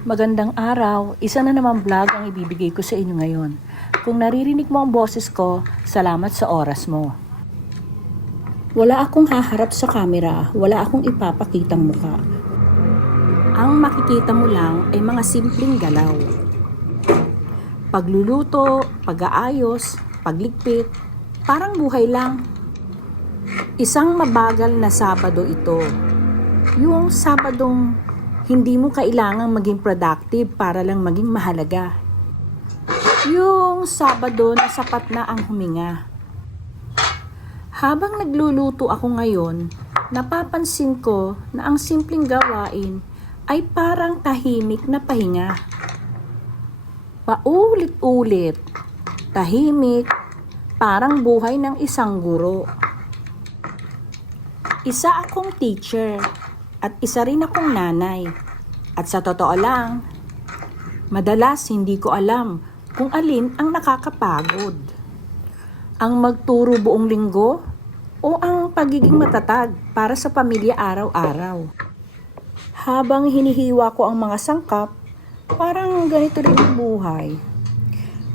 Magandang araw, isa na naman vlog ang ibibigay ko sa inyo ngayon. Kung naririnig mo ang boses ko, salamat sa oras mo. Wala akong haharap sa camera, wala akong ipapakitang mukha. Ang makikita mo lang ay mga simpleng galaw. Pagluluto, pag-aayos, pagligpit, parang buhay lang. Isang mabagal na Sabado ito. Yung Sabadong hindi mo kailangang maging productive para lang maging mahalaga. Yung Sabado na sapat na ang huminga. Habang nagluluto ako ngayon, napapansin ko na ang simpleng gawain ay parang tahimik na pahinga. Paulit-ulit, tahimik, parang buhay ng isang guro. Isa akong teacher. At isa rin akong nanay. At sa totoo lang, madalas hindi ko alam kung alin ang nakakapagod. Ang magturo buong linggo o ang pagiging matatag para sa pamilya araw-araw. Habang hinihiwa ko ang mga sangkap, parang ganito rin ang buhay.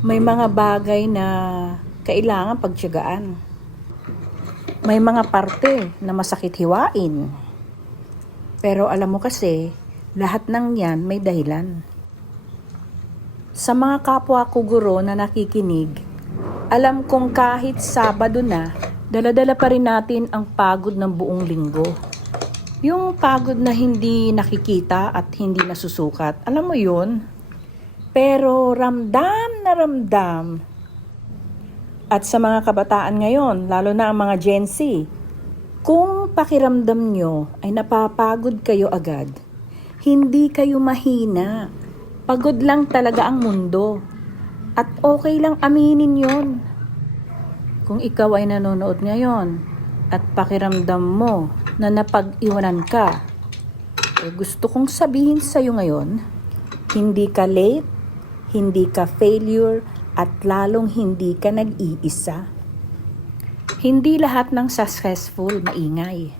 May mga bagay na kailangan pagtiyagaan. May mga parte na masakit hiwain. Pero alam mo kasi, lahat ng yan may dahilan. Sa mga kapwa ko guro na nakikinig, alam kong kahit Sabado na, dala-dala pa rin natin ang pagod ng buong linggo. Yung pagod na hindi nakikita at hindi nasusukat, alam mo yun? Pero ramdam na ramdam. At sa mga kabataan ngayon, lalo na ang mga Gen Z, kung pakiramdam nyo ay napapagod kayo agad, hindi kayo mahina. Pagod lang talaga ang mundo. At okay lang aminin yon. Kung ikaw ay nanonood ngayon at pakiramdam mo na napag-iwanan ka, gusto kong sabihin sa iyo ngayon, hindi ka late, hindi ka failure, at lalong hindi ka nag-iisa. Hindi lahat ng successful maingay.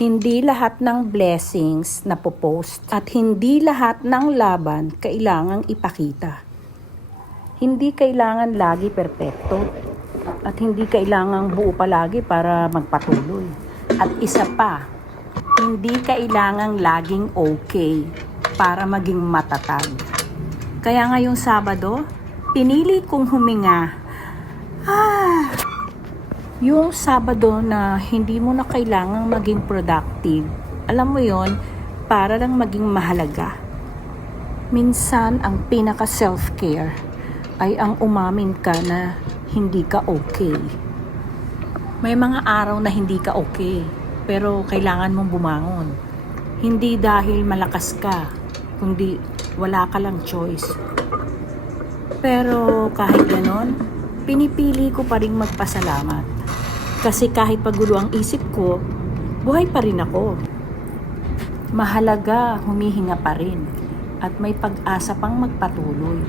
Hindi lahat ng blessings na popost. At hindi lahat ng laban kailangang ipakita. Hindi kailangan lagi perpekto. At hindi kailangang buo palagi para magpatuloy. At isa pa, hindi kailangang laging okay para maging matatag. Kaya ngayong Sabado, pinili kong huminga. Yung Sabado na hindi mo na kailangang maging productive, alam mo yon, para lang maging mahalaga. Minsan, ang pinaka self-care ay ang umamin ka na hindi ka okay. May mga araw na hindi ka okay, pero kailangan mong bumangon. Hindi dahil malakas ka, kundi wala ka lang choice. Pero kahit ganon, pinipili ko pa rin magpasalamat. Kasi kahit pagulo ang isip ko, buhay pa rin ako. Mahalaga, humihinga pa rin. At may pag-asa pang magpatuloy.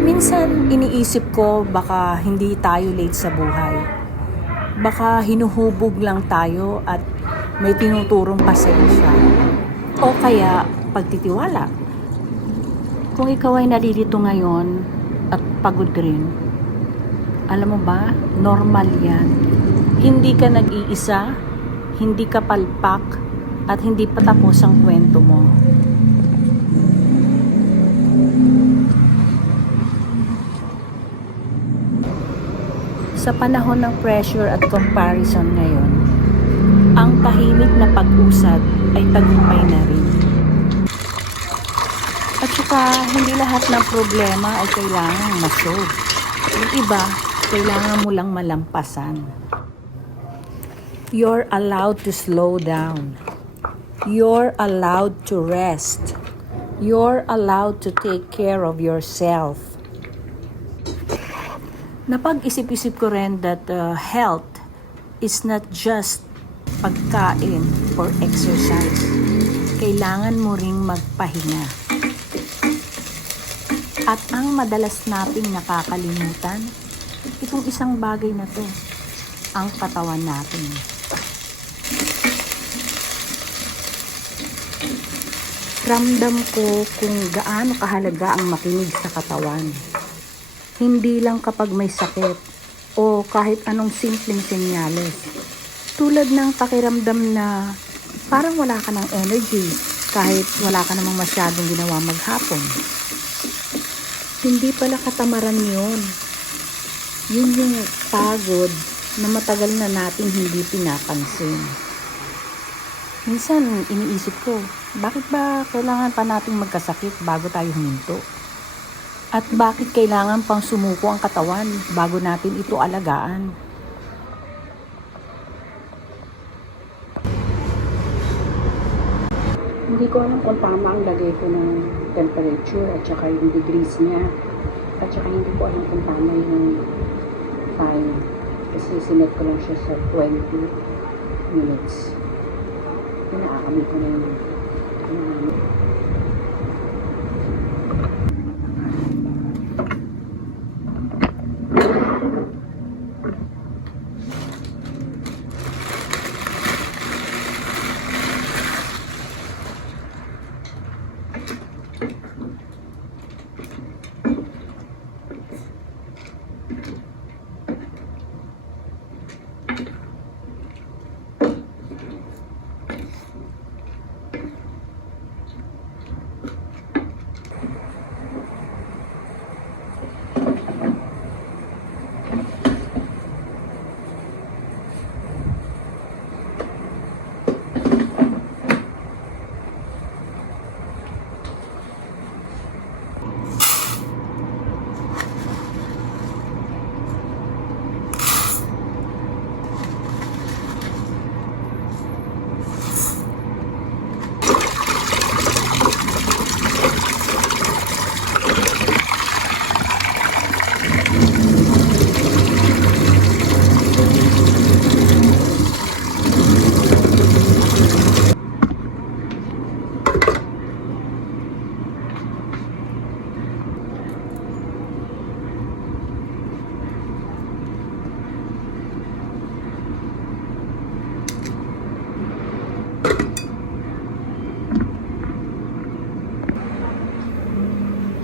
Minsan iniisip ko baka hindi tayo late sa buhay. Baka hinuhubog lang tayo at may tinuturong pasensya. O kaya pagtitiwala. Kung ikaw ay naririto ngayon at pagod rin, alam mo ba, normal yan. Hindi ka nag-iisa, hindi ka palpak, at hindi pa tapos ang kwento mo. Sa panahon ng pressure at comparison ngayon, ang tahimik na pag-usad ay tagumpay na rin. At saka, hindi lahat ng problema ay kailangang masolve. Yung iba, kailangan mo lang malampasan. You're allowed to slow down. You're allowed to rest. You're allowed to take care of yourself. Napag-isip-isip ko rin that health is not just pagkain or exercise. Kailangan mo ring magpahinga. At ang madalas nating nakakalimutan, itong isang bagay na to, ang katawan natin. Ramdam ko kung gaano kahalaga ang makinig sa katawan. Hindi lang kapag may sakit o kahit anong simpleng senyales. Tulad ng pakiramdam na parang wala ka ng energy kahit wala ka namang masyadong ginawa maghapon. Hindi pala katamaran yun. Yun yung pagod na matagal na natin hindi pinapansin. Minsan iniisip ko, bakit ba kailangan pa nating magkasakit bago tayo huminto? At bakit kailangan pang sumuko ang katawan bago natin ito alagaan? Hindi ko alam kung tama ang lagay ko ng temperature at saka yung degrees niya. At saka hindi ko alam kung tama yung time. Kasi sinet ko lang siya sa 20 minutes. Pinaakamit ko na yun.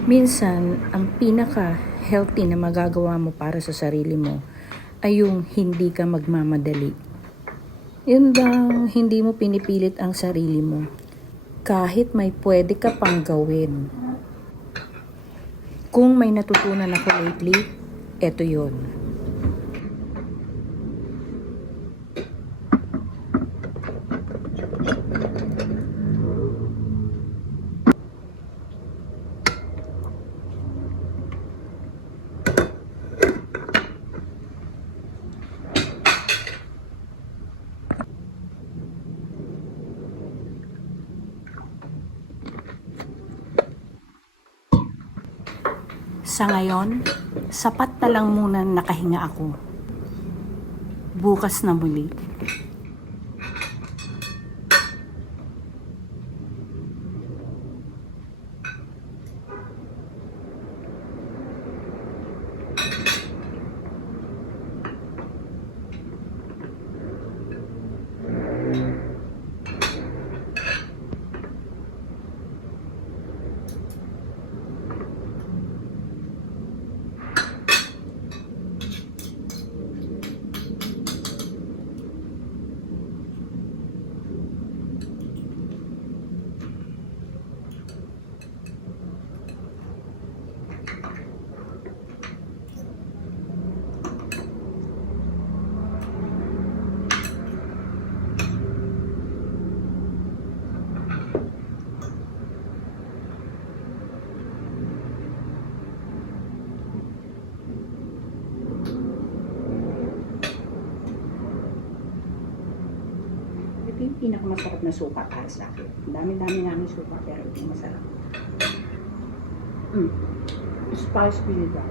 Minsan, ang pinaka-healthy na magagawa mo para sa sarili mo ay yung hindi ka magmamadali. Yun bang hindi mo pinipilit ang sarili mo kahit may pwede ka pang gawin. Kung may natutunan ako lately, eto yun. Sa ngayon, sapat na lang muna nakahinga ako. Bukas na muli. Ito yung pinakamasarap na suka para sa akin. Dami-dami namin suka pero ito yung masarap. Spice vinegar.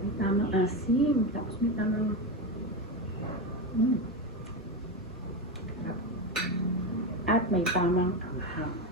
May tamang asim. Tapos may tamang at may tamang anghang.